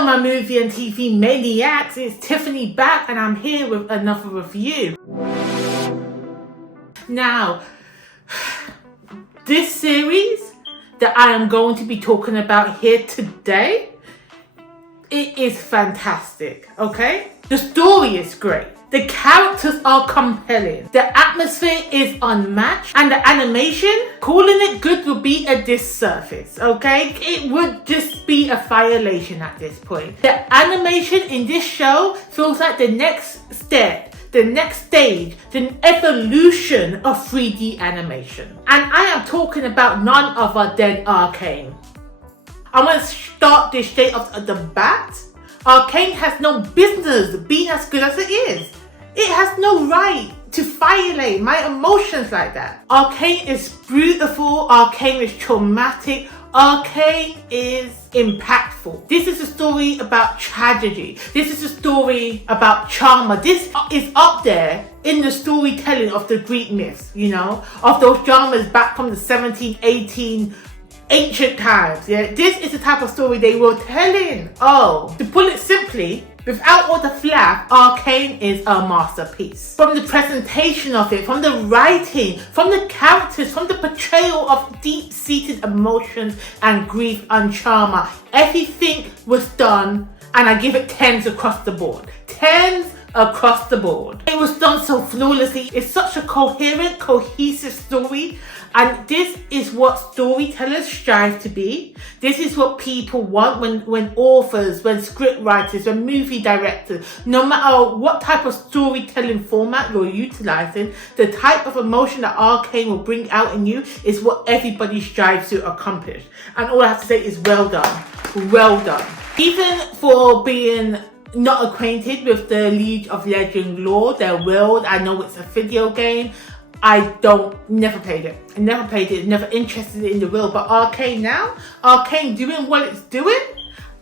Hello my movie and TV maniacs, it's Tiffany back and I'm here with another review. Now, this series that I am going to be talking about here today, it is fantastic, okay? The story is great. The characters are compelling. The atmosphere is unmatched. And the animation, calling it good would be a disservice, okay? It would just be a violation at this point. The animation in this show feels like the next step, the next stage, the evolution of 3D animation. And I am talking about none other than ARCANE. I'm going to start this straight off at the bat. ARCANE has no business being as good as it is. It has no right to violate my emotions like that. ARCANE is beautiful, ARCANE is traumatic, ARCANE is impactful. This is a story about tragedy. This is a story about trauma. This is up there in the storytelling of the Greek myths, you know, of those dramas back from the 17, 18, ancient times. Yeah, this is the type of story they were telling. Oh, to put it simply, without all the flair, ARCANE is a masterpiece. From the presentation of it, from the writing, from the characters, from the portrayal of deep-seated emotions and grief and trauma, everything was done, and I give it 10s across the board. 10s across the board. It was done so flawlessly. It's such a coherent, cohesive story. And this is what storytellers strive to be. This is what people want when authors, when script writers, when movie directors, no matter what type of storytelling format you're utilizing, the type of emotion that ARCANE will bring out in you is what everybody strives to accomplish. And all I have to say is well done. Well done. Even for being not acquainted with the League of Legends lore, their world, I know it's a video game. Never played it, never interested in the world, but ARCANE now, ARCANE doing what it's doing,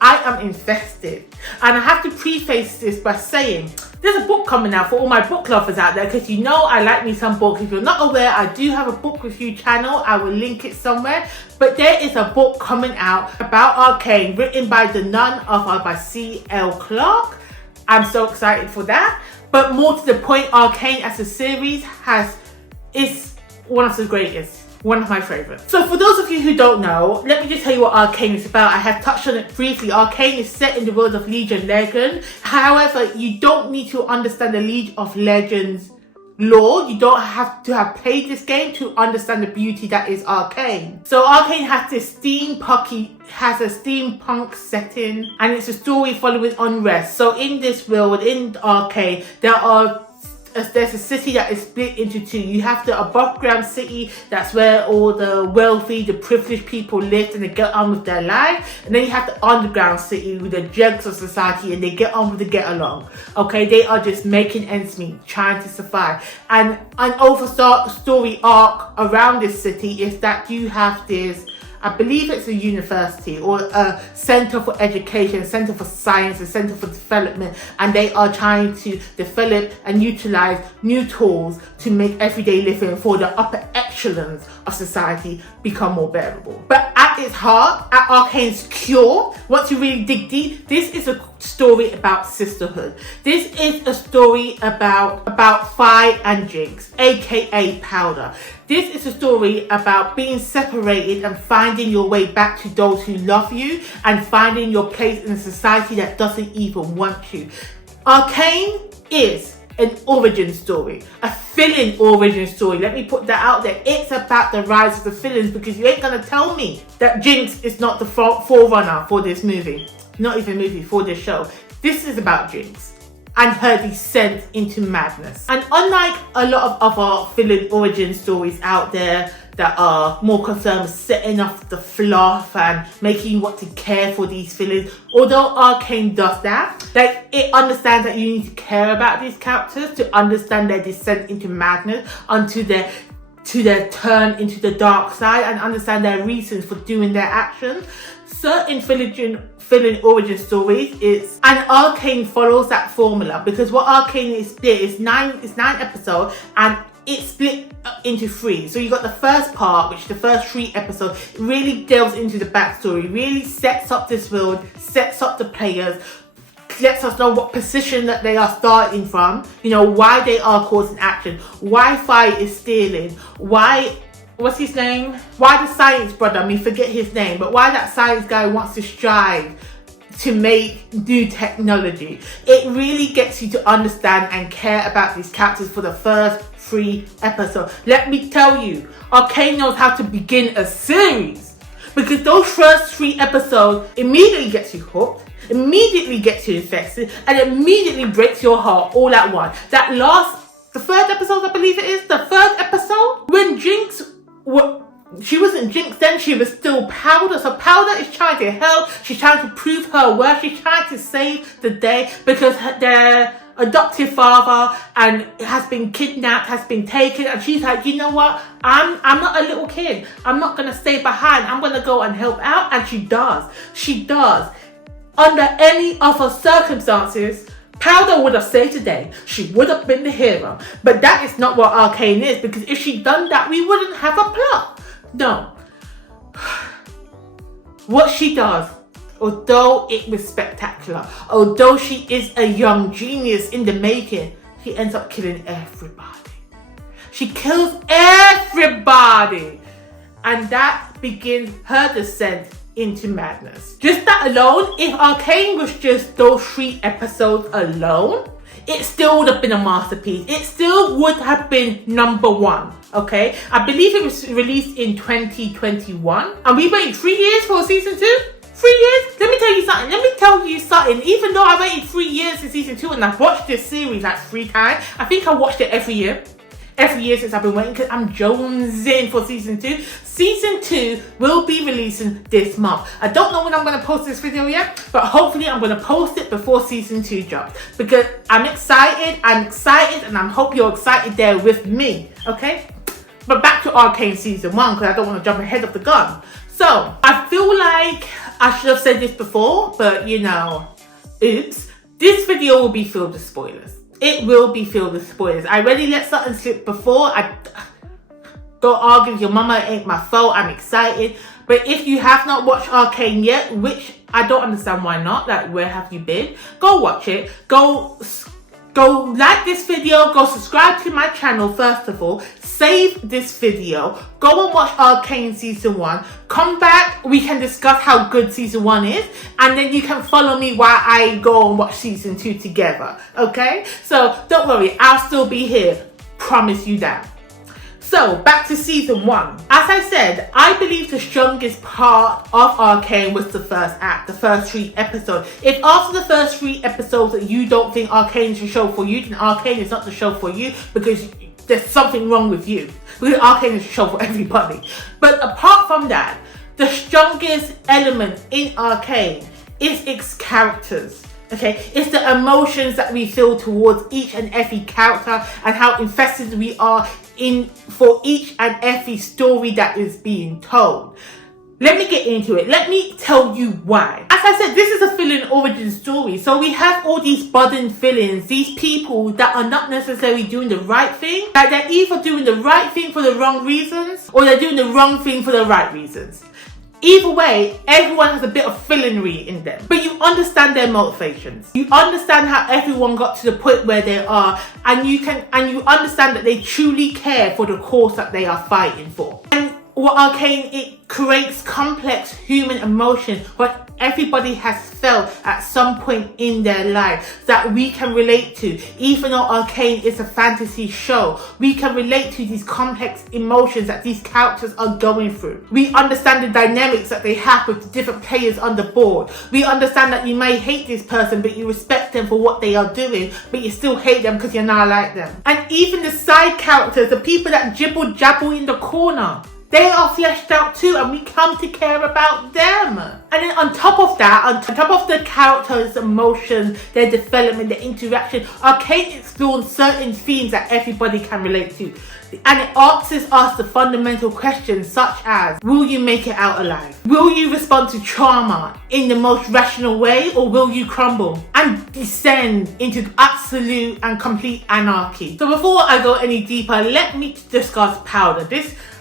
I am invested. And I have to preface this by saying, there's a book coming out for all my book lovers out there, because you know I like me some books. If you're not aware, I do have a book review channel, I will link it somewhere, but there is a book coming out about ARCANE, written by none other by C.L. Clarke. I'm so excited for that, but more to the point, ARCANE as a series is one of the greatest, one of my favorites. So for those of you who don't know, let me just tell you what ARCANE is about. I have touched on it briefly. ARCANE is set in the world of League of Legends. However, you don't need to understand the League of Legends lore. You don't have to have played this game to understand the beauty that is ARCANE. So ARCANE has this steampunk setting, and it's a story following unrest. So in this world, in ARCANE, there's a city that is split into two. You have the above ground city, that's where all the wealthy, the privileged people live and they get on with their life. And then you have the underground city with the dregs of society, and they get on with the get along. Okay, they are just making ends meet, trying to survive. And an overall story arc around this city is that you have this, I believe it's a university or a center for education, center for science, a center for development, and they are trying to develop and utilize new tools to make everyday living for the upper echelons of society become more bearable. But at its heart, at ARCANE's core, once you really dig deep, this is a story about sisterhood. This is a story about Fi and Jinx, aka Powder. This is a story about being separated and finding your way back to those who love you, and finding your place in a society that doesn't even want you. ARCANE is an origin story, a villain origin story. Let me put that out there. It's about the rise of the villains, because you ain't gonna tell me that Jinx is not the forerunner for this movie. Not even movie, for this show. This is about Jinx and her descent into madness. And unlike a lot of other villain origin stories out there that are more concerned with setting off the fluff and making you want to care for these villains, although ARCANE does that, like, it understands that you need to care about these characters to understand their descent into madness, to their turn into the dark side, and understand their reasons for doing their actions. Certain villain origin stories, and ARCANE follows that formula, because what ARCANE is there is nine episodes, and it's split into 3. So you got the first part, which the first 3 episodes really delves into the backstory, really sets up this world, sets up the players, lets us know what position that they are starting from, you know, why they are causing action, why Fi is stealing, why, what's his name? Why the science brother, I mean, forget his name, but why that science guy wants to strive to make new technology. It really gets you to understand and care about these characters for the first 3 episodes. Let me tell you, ARCANE knows how to begin a series, because those first 3 episodes immediately gets you hooked, immediately gets you invested, and immediately breaks your heart all at once. That last, the 3rd episode, I believe it is, the 3rd episode, when Jinx, she wasn't Jinx then, she was still Powder. So Powder is trying to help, she's trying to prove her worth, she's trying to save the day because their adoptive father and has been kidnapped, has been taken, and she's like, you know what, I'm not a little kid, I'm not gonna stay behind, I'm gonna go and help out. And she does. Under any other circumstances, Powder would have saved the day. She would have been the hero. But that is not what ARCANE is, because if she'd done that, we wouldn't have a plot. No. What she does, although it was spectacular, although she is a young genius in the making, she ends up killing everybody. She kills everybody. And that begins her descent into madness. Just that alone, if ARCANE was just those 3 episodes alone, it still would have been a masterpiece. It still would have been #1, okay? I believe it was released in 2021, and we waited 3 years for season 2? 3 years? Let me tell you something. Even though I waited 3 years for season 2 and I've watched this series like 3 times, I think I watched it every year. Every year since I've been waiting, because I'm jonesing for season 2. Season 2 will be releasing this month. I don't know when I'm going to post this video yet, but hopefully I'm going to post it before season 2 drops, because I'm excited, and I hope you're excited there with me, okay? But back to ARCANE season 1, because I don't want to jump ahead of the gun. So, I feel like I should have said this before, but you know, oops. This video will be filled with spoilers. It will be filled with spoilers. I already let something slip before. Don't argue with your mama, it ain't my fault. I'm excited. But if you have not watched ARCANE yet, which I don't understand why not, like, where have you been? Go watch it. Go like this video. Go subscribe to my channel first of all. Save this video. Go and watch ARCANE season 1. Come back. We can discuss how good season 1 is. And then you can follow me while I go and watch season 2 together. Okay? So don't worry. I'll still be here. Promise you that. So, back to season 1. As I said, I believe the strongest part of ARCANE was the first act, the first 3 episodes. If after the first 3 episodes that you don't think ARCANE is the show for you, then ARCANE is not the show for you, because there's something wrong with you. Because ARCANE is the show for everybody. But apart from that, the strongest element in ARCANE is its characters. Okay, it's the emotions that we feel towards each and every character, and how invested we are in for each and every story that is being told. Let me get into it. Let me tell you why. As I said, this is a villain origin story. So we have all these budding villains, these people that are not necessarily doing the right thing. Like, they're either doing the right thing for the wrong reasons, or they're doing the wrong thing for the right reasons. Either way, everyone has a bit of villainy in them. But you understand their motivations. You understand how everyone got to the point where they are, and you understand that they truly care for the cause that they are fighting for. And what ARCANE, it creates complex human emotion, what everybody has felt at some point in their life that we can relate to. Even though ARCANE is a fantasy show, we can relate to these complex emotions that these characters are going through. We understand the dynamics that they have with the different players on the board. We understand that you may hate this person, but you respect them for what they are doing, but you still hate them because you're not like them. And even the side characters, the people that jibble jabble in the corner, They are fleshed out too, and we come to care about them. And then on top of that, on top of the characters' emotions, their development, their interaction, ARCANE explores certain themes that everybody can relate to. And it asks us the fundamental questions such as, will you make it out alive? Will you respond to trauma in the most rational way, or will you crumble and descend into absolute and complete anarchy? So before I go any deeper, let me discuss Powder.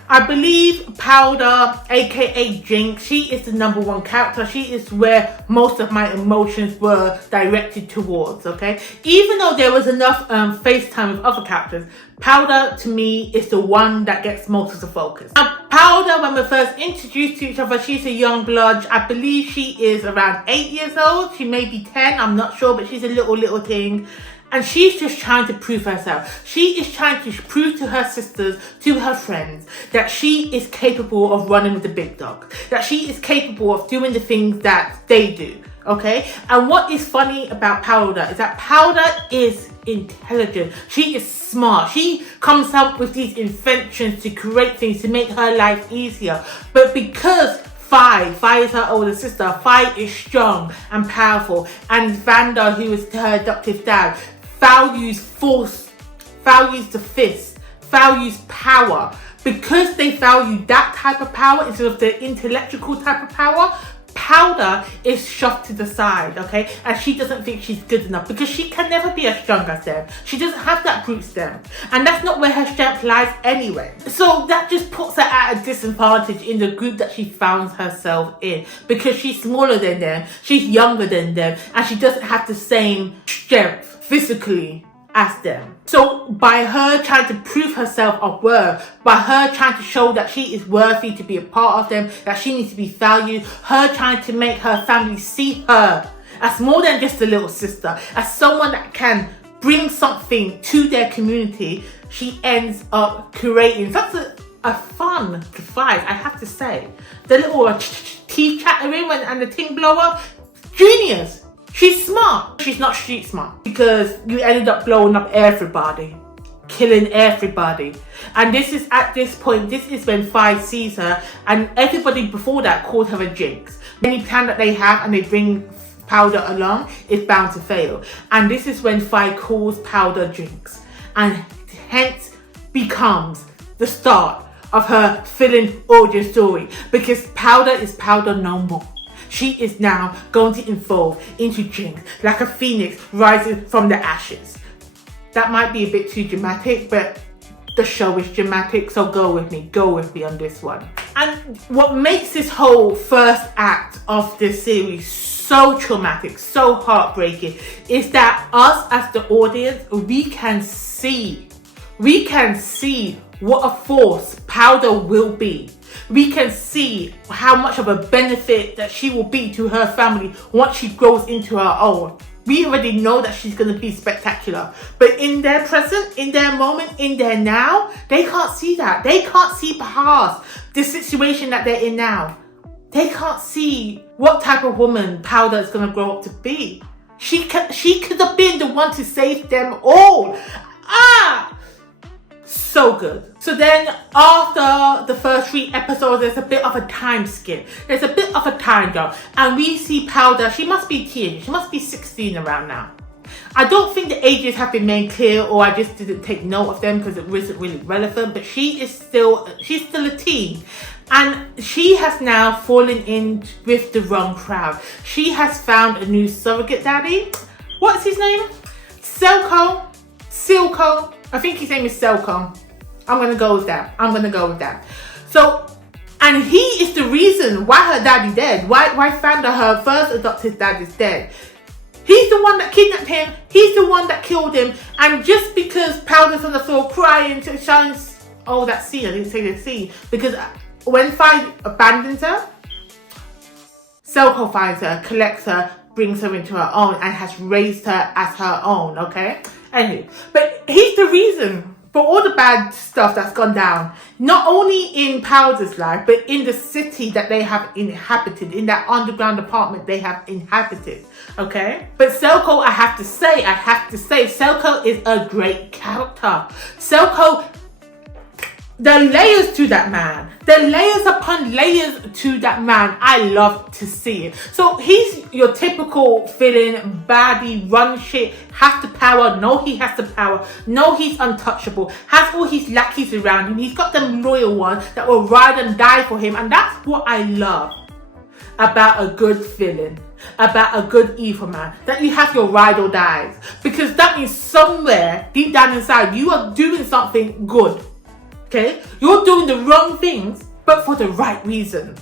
I believe Powder, aka Jinx, she is the number one character. She is where most of my emotions were directed towards, okay? Even though there was enough face time with other characters, Powder to me is the one that gets most of the focus. Now, Powder, when we're first introduced to each other, she's a young blood. I believe she is around 8 years old. She may be 10, I'm not sure, but she's a little thing. And she's just trying to prove herself. She is trying to prove to her sisters, to her friends, that she is capable of running with the big dog. That she is capable of doing the things that they do, okay? And what is funny about Powder is that Powder is intelligent. She is smart. She comes up with these inventions to create things to make her life easier. But because Fi is her older sister, Fi is strong and powerful, and Vander, who is her adoptive dad, values force, values the fist, values power. Because they value that type of power instead of the intellectual type of power, Powder is shoved to the side, okay? And she doesn't think she's good enough because she can never be as strong as them. She doesn't have that brute strength. And that's not where her strength lies anyway. So that just puts her at a disadvantage in the group that she finds herself in. Because she's smaller than them, she's younger than them, and she doesn't have the same strength physically as them. So by her trying to prove herself of worth, by her trying to show that she is worthy to be a part of them, that she needs to be valued, her trying to make her family see her as more than just a little sister, as someone that can bring something to their community, she ends up creating such a fun fight, I have to say. The little teeth chattering and the ting blower, genius. She's smart. She's not street smart because you ended up blowing up everybody, killing everybody. And this is at this point, this is when Fi sees her, and everybody before that called her a Jinx. Any plan that they have and they bring Powder along is bound to fail. And this is when Fi calls Powder Jinx, and hence becomes the start of her villain origin story, because Powder is Powder no more. She is now going to evolve into Jinx, like a phoenix rising from the ashes. That might be a bit too dramatic, but the show is dramatic, so go with me on this one. And what makes this whole first act of this series so traumatic, so heartbreaking, is that us as the audience, we can see what a force Powder will be. We can see how much of a benefit that she will be to her family once she grows into her own. We already know that she's going to be spectacular. But in their present, in their moment, in their now, they can't see that. They can't see past the situation that they're in now. They can't see what type of woman Powder is going to grow up to be. She could have been the one to save them all. So good. So then after the first 3 episodes, there's a bit of a time skip. There's a bit of a time jump. And we see Powder, she must be a teenager. She must be 16 around now. I don't think the ages have been made clear, or I just didn't take note of them because it wasn't really relevant. But she's still a teen. And she has now fallen in with the wrong crowd. She has found a new surrogate daddy. What's his name? Silco. I think his name is Silco. I'm going to go with that. So, and he is the reason why her daddy dead. Why Vander, her first adopted dad, is dead. He's the one that kidnapped him. He's the one that killed him. And just because Powder's on the floor crying, shines. Oh, that scene. I didn't say the scene. Because when Fi abandons her, Silco finds her, collects her, brings her into her own, and has raised her as her own, okay? Anyway, but he's the reason for all the bad stuff that's gone down, not only in Powder's life, but in the city that they have inhabited, in that underground apartment they have inhabited, okay? But Silco, I have to say, Silco is a great character. Silco The layers to that man, the layers upon layers to that man, I love to see it. So he's your typical villain, baddie, run shit, has the power, no he has the power, no he's untouchable, has all his lackeys around him, he's got them loyal ones that will ride and die for him, and that's what I love about a good villain, about a good evil man, that you have your ride or dies, because that means somewhere deep down inside you are doing something good. Okay, you're doing the wrong things, but for the right reason.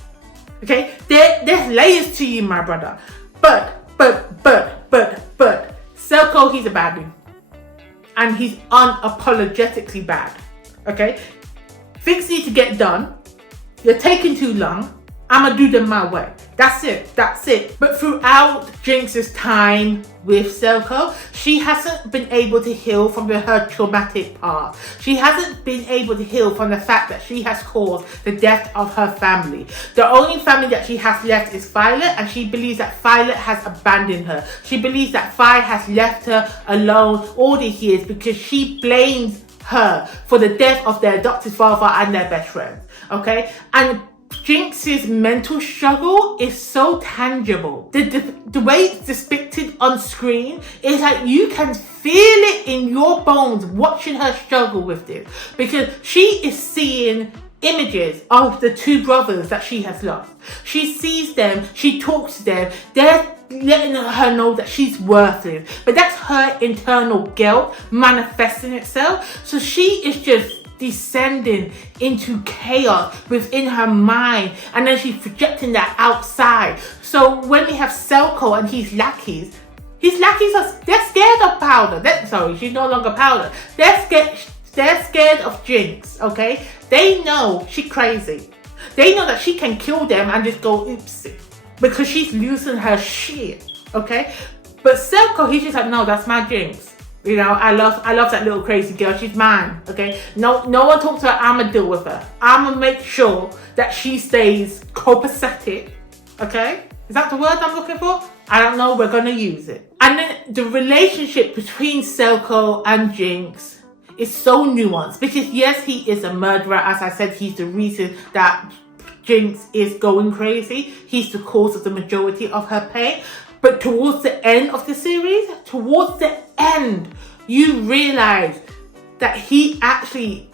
Okay, there's layers to you, my brother. But, Selko, he's a bad dude. And he's unapologetically bad. Okay, things need to get done. You're taking too long. I'ma do them my way. That's it. But throughout Jinx's time with Selko, she hasn't been able to heal from her traumatic past. She hasn't been able to heal from the fact that she has caused the death of her family. The only family that she has left is Violet, and she believes that Violet has abandoned her. She believes that Vi has left her alone all these years because she blames her for the death of their adopted father and their best friend. Okay? And Jinx's mental struggle is so tangible. The way it's depicted on screen is like you can feel it in your bones watching her struggle with this, because she is seeing images of the two brothers that she has lost. She sees them, she talks to them, they're letting her know that she's worthless, but that's her internal guilt manifesting itself. So she is just descending into chaos within her mind, and then she's projecting that outside. So when we have Selko and his lackeys they're scared of Powder. She's no longer Powder. They're scared of Jinx, okay? They know she's crazy. They know that she can kill them and just go oopsie, because she's losing her shit, okay? But Selko, he's just like, no, that's my Jinx. You know, I love that little crazy girl. She's mine, okay? No one talks to her. I'ma deal with her. I'ma make sure that she stays copacetic, okay? Is that the word I'm looking for? I don't know. We're gonna use it. And then the relationship between Selko and Jinx is so nuanced, because yes, he is a murderer. As I said, he's the reason that Jinx is going crazy. He's the cause of the majority of her pain. But towards the end of the series, you realize that he actually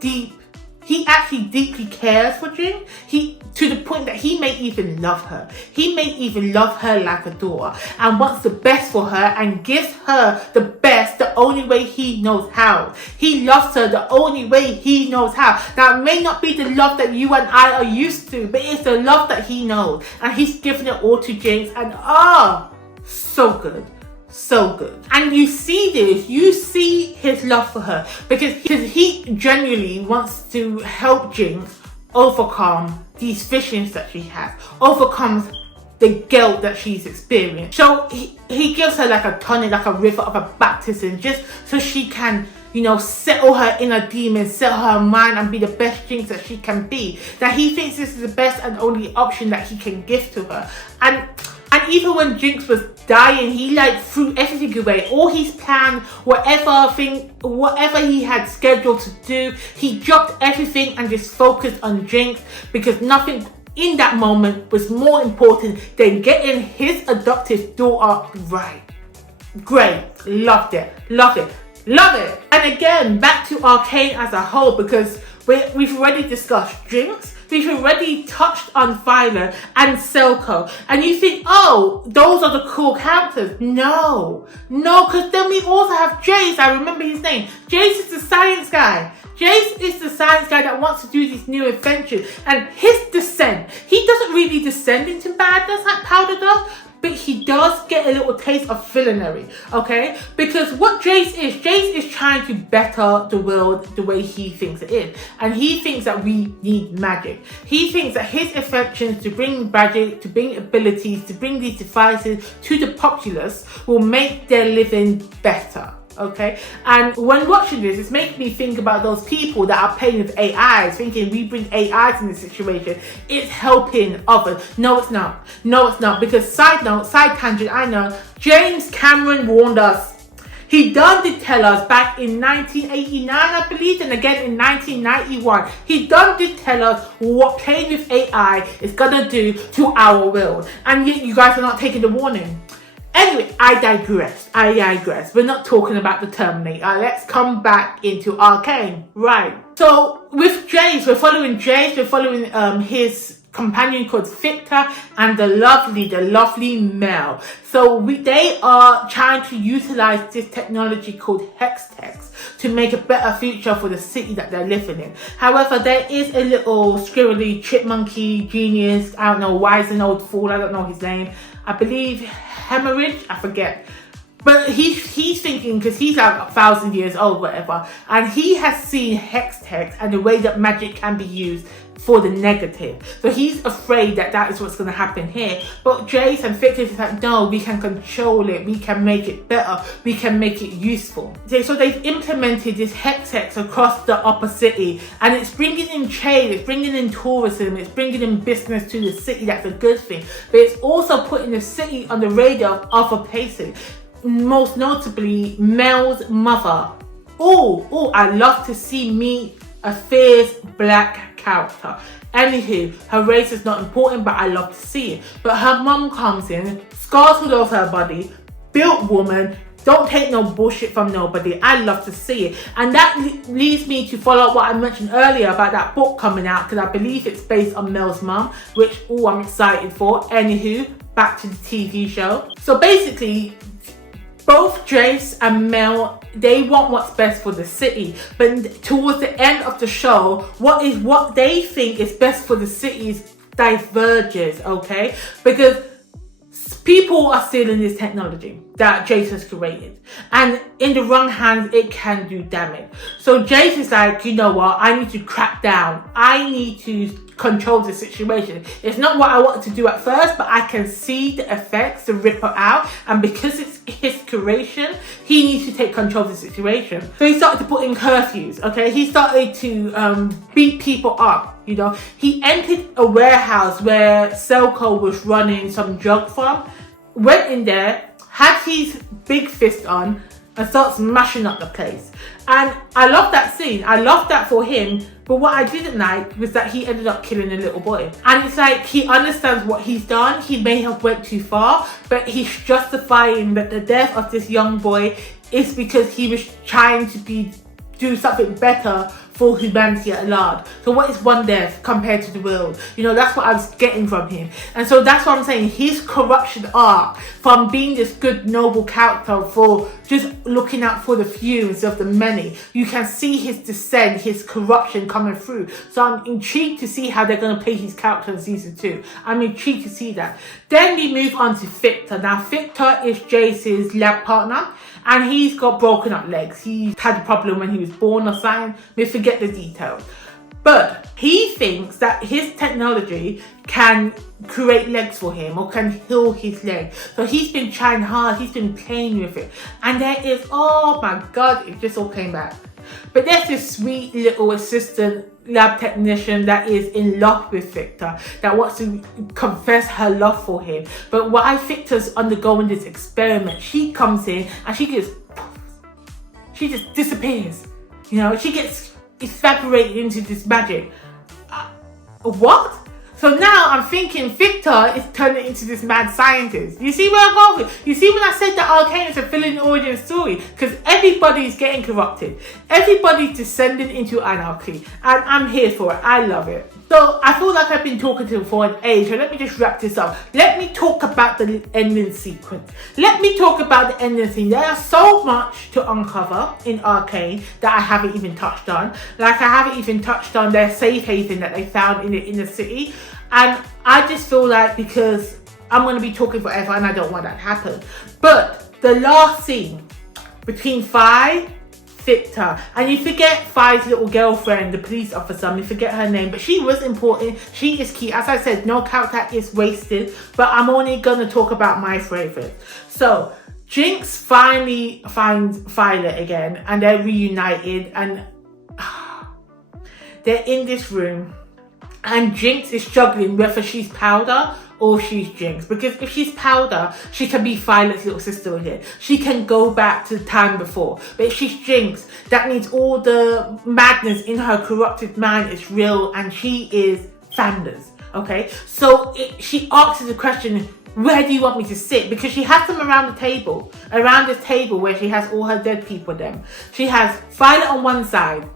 deeply cares for Jin. To the point that he may even love her. He may even love her like a daughter, and wants the best for her and gives her the best the only way he knows how. He loves her the only way he knows how. Now, it may not be the love that you and I are used to, but it's the love that he knows, and he's given it all to Jinx, and so good. So good. And you see this, you see his love for her, because he genuinely wants to help Jinx overcome these visions that she has, overcomes the guilt that she's experienced. So he gives her like a tonic, like a river of a baptism, just so she can, you know, settle her inner demons, settle her mind, and be the best Jinx that she can be. That he thinks this is the best and only option that he can give to her. And even when Jinx was dying, he like threw everything away. All his plan, whatever he had scheduled to do, he dropped everything and just focused on Jinx, because nothing in that moment was more important than getting his adoptive daughter right. Great. Loved it. And again, back to Arcane as a whole, because we've already discussed Jinx. We've already touched on Violet and Selko. And you think, oh, those are the cool characters. No, because then we also have Jace. I remember his name. Jace is the science guy. Jace is the science guy that wants to do these new adventures. And his descent, he doesn't really descend into madness like Powder does, but he does get a little taste of villainy, okay? Because what Jace is trying to better the world the way he thinks it is. And he thinks that we need magic. He thinks that his affections to bring magic, to bring abilities, to bring these devices to the populace will make their living better. Okay, and when watching this, it's making me think about those people that are playing with AIs, thinking we bring AIs in this situation, it's helping others. No, it's not. Because side tangent, I know James Cameron warned us. He done did tell us back in 1989, I believe, and again in 1991. He done did tell us what playing with AI is gonna do to our world, and yet you guys are not taking the warning. Anyway, I digress. We're not talking about the Terminator. Let's come back into Arcane. Right. So with Jace, we're following his companion called Victor and the lovely Mel. So they are trying to utilize this technology called Hextech to make a better future for the city that they're living in. However, there is a little squirrely chipmunky genius, I don't know, wise and old fool, I don't know his name. I believe Hemorrhage, I forget. But he's thinking, because he's like 1,000 years old, whatever, and he has seen Hextech and the way that magic can be used for the negative. So he's afraid that that is what's going to happen here. But Jace and Victor is like, no, we can control it. We can make it better. We can make it useful. So they've implemented this Hextech across the upper city, and it's bringing in trade, it's bringing in tourism, it's bringing in business to the city. That's a good thing. But it's also putting the city on the radar of other places. Most notably, Mel's mother. Oh, I love to see me a fierce black character. Anywho, her race is not important, but I love to see it. But her mum comes in, scars all over her body, built woman, don't take no bullshit from nobody. I love to see it. And that leads me to follow up what I mentioned earlier about that book coming out, because I believe it's based on Mel's mum, which, I'm excited for. Anywho, back to the TV show. So basically, both Jace and Mel, they want what's best for the city, but towards the end of the show, what they think is best for the city diverges, okay? Because people are stealing this technology that Jace has created, and in the wrong hands, it can do damage. So Jace is like, you know what? I need to crack down. I need to control the situation. It's not what I wanted to do at first, but I can see the effects, the ripple out, and because it's his creation, he needs to take control of the situation. So he started to put in curfews, okay? He started to beat people up, you know? He entered a warehouse where Selco was running some drug from, went in there, had his big fist on, and starts smashing up the place. And I love that scene. I love that for him. But what I didn't like was that he ended up killing a little boy. And it's like, he understands what he's done. He may have went too far, but he's justifying that the death of this young boy is because he was trying to do something better for humanity at large. So what is one death compared to the world? You know, that's what I was getting from him. And so that's what I'm saying. His corruption arc, from being this good, noble character for just looking out for the few instead of the many, you can see his descent, his corruption coming through. So I'm intrigued to see how they're going to play his character in season 2. I'm intrigued to see that. Then we move on to Victor. Now, Victor is Jace's lab partner, and he's got broken up legs. He had a problem when he was born or something. We forget the details. But he thinks that his technology can create legs for him or can heal his leg. So he's been trying hard. He's been playing with it. And there is, oh my God, it just all came back. But there's this sweet little assistant lab technician that is in love with Victor, that wants to confess her love for him. But while Victor's undergoing this experiment, she comes in and she just disappears. You know, she gets evaporated into this magic. What? So now I'm thinking Victor is turning into this mad scientist. You see where I'm going with? You see when I said that Arcane is a filling origin story? Because everybody's getting corrupted. Everybody's descending into anarchy. And I'm here for it. I love it. So I feel like I've been talking to him for an age. So let me just wrap this up. Let me talk about the ending sequence. Let me talk about the ending scene. There's so much to uncover in Arcane that I haven't even touched on. Like I haven't even touched on their safe haven that they found in the inner city. And I just feel like, because I'm going to be talking forever and I don't want that to happen. But the last scene between Fi, Victor, and you forget Fi's little girlfriend, the police officer, you forget her name, but she was important. She is key. As I said, no character is wasted, but I'm only going to talk about my favourite. So Jinx finally finds Violet again and they're reunited, and they're in this room. And Jinx is struggling whether she's powder or she's Jinx. Because if she's Powder, she can be Violet's little sister again. She can go back to the time before. But if she's Jinx, that means all the madness in her corrupted mind is real, and she is Fanders. Okay, so she asks the question, where do you want me to sit? Because she has them around the table, around this table where she has all her dead people them. She has Violet on one side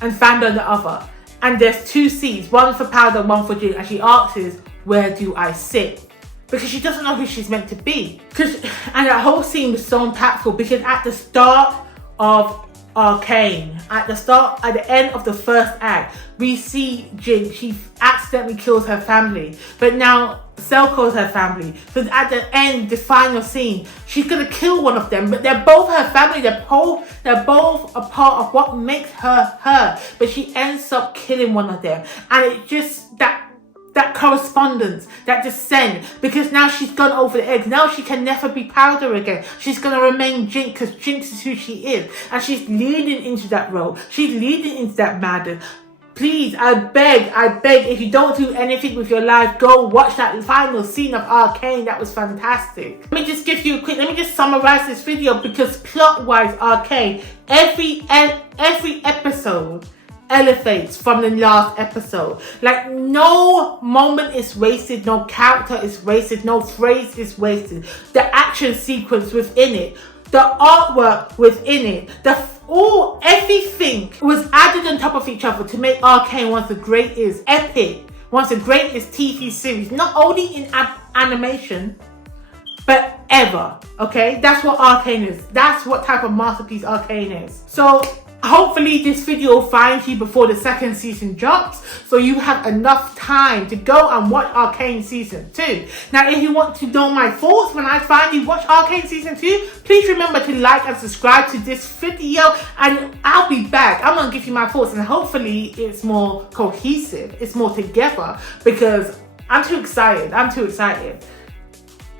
and Fander on the other. And there's 2 seats, one for Powder, one for Jinx. And she asks, where do I sit? Because she doesn't know who she's meant to be. And that whole scene was so impactful because at the start of ARCANE, at the end of the first act, we see Jinx, she accidentally kills her family, but now Cell kills her family. So at the end, the final scene, she's gonna kill one of them, but they're both her family, they're both a part of what makes her her, but she ends up killing one of them. And it just, that correspondence, that descent, because now she's gone over the edge. Now she can never be Powder again. She's going to remain Jinx because Jinx is who she is. And she's leading into that role. She's leading into that madness. Please, I beg, if you don't do anything with your life, go watch that final scene of ARCANE. That was fantastic. Let me just summarize this video, because plot-wise, ARCANE, every episode elevates from the last episode. Like, no moment is wasted, no character is wasted, no phrase is wasted. The action sequence within it, the artwork within it, everything was added on top of each other to make ARCANE one of the greatest one of the greatest TV series, not only in animation, but ever. Okay, that's what ARCANE is. That's what type of masterpiece ARCANE is. So hopefully this video will find you before the 2nd season drops, so you have enough time to go and watch ARCANE season 2. Now, if you want to know my thoughts when I finally watch ARCANE season 2, please remember to like and subscribe to this video, and I'll be back. I'm gonna give you my thoughts, and hopefully it's more cohesive, it's more together, because I'm too excited.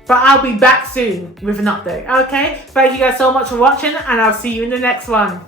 But I'll be back soon with an update. Okay, thank you guys so much for watching, and I'll see you in the next one.